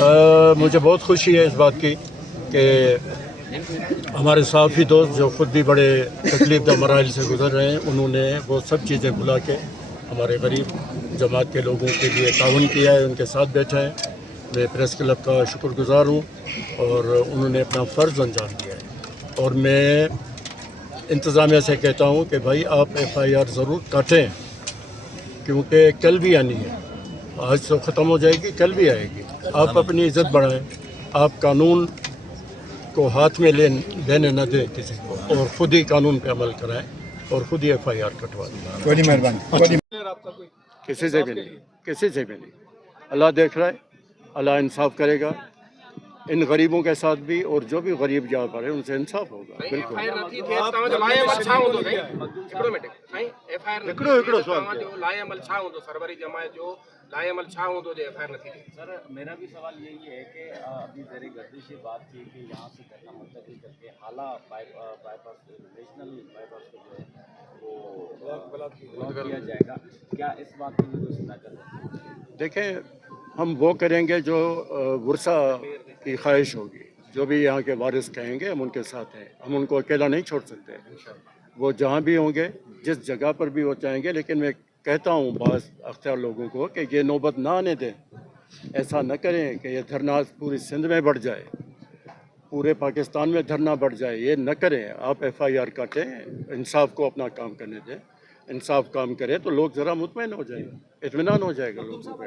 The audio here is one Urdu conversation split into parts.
مجھے بہت خوشی ہے اس بات کی کہ ہمارے صحافی دوست جو خود بھی بڑے تکلیف دہ مراحل سے گزر رہے ہیں، انہوں نے وہ سب چیزیں بھلا کے ہمارے غریب جماعت کے لوگوں کے لیے تعاون کیا ہے، ان کے ساتھ بیٹھا ہے۔ میں پریس کلب کا شکر گزار ہوں اور انہوں نے اپنا فرض انجام دیا ہے، اور میں انتظامیہ سے کہتا ہوں کہ بھائی آپ ایف آئی آر ضرور کاٹیں، کیونکہ کل بھی آنی ہے۔ آج تو ختم ہو جائے گی، کل بھی آئے گی۔ آپ اپنی عزت بڑھائیں، آپ قانون کو ہاتھ میں لینے نہ دیں کسی کو، اور خود ہی قانون پہ عمل کرائیں اور خود ہی ایف آئی آر کٹوا دیں۔ بڑی مہربانی۔ کسی سے بھی نہیں، کسی سے بھی نہیں۔ اللہ دیکھ رہا ہے، اللہ انصاف کرے گا ان غریبوں کے ساتھ بھی، اور جو بھی غریب جہاں پر ہے ان سے انصاف ہوگا۔ بالکل سر میرا بھی سوال یہی ہے کہ ابھی زیر گردش یہ بات تھی کہ یہاں سے دھرنا منتقل کر کے حالہ بائی پاس نیشنل بائی پاس کو جو ہے وہ بلاک کیا جائے گا، کیا اس بات کی بھی سنا کر رہے ہیں؟ دیکھیں، ہم وہ کریں گے جو ورثہ کی خواہش ہوگی، جو بھی یہاں کے وارث کہیں گے ہم ان کے ساتھ ہیں، ہم ان کو اکیلا نہیں چھوڑ سکتے۔ وہ جہاں بھی ہوں گے، جس جگہ پر بھی وہ چاہیں گے، لیکن میں کہتا ہوں بعض اختیار لوگوں کو کہ یہ نوبت نہ آنے دیں، ایسا نہ کریں کہ یہ دھرنا پوری سندھ میں بڑھ جائے، پورے پاکستان میں دھرنا بڑھ جائے، یہ نہ کریں۔ آپ ایف آئی آر کاٹیں، انصاف کو اپنا کام کرنے دیں، انصاف کام کرے تو لوگ ذرا مطمئن ہو جائیں گے، اطمینان ہو جائے گا لوگوں پہ۔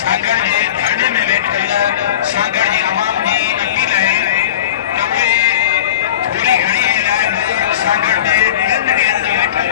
سانگڑ جي دھرنے میں ويٺل سانگڑ جي عوام جي اپيل آهي ته اهي ٿوري گهڻي علائق سانگڙ ۾ 3 ڏينهن تي ويٺل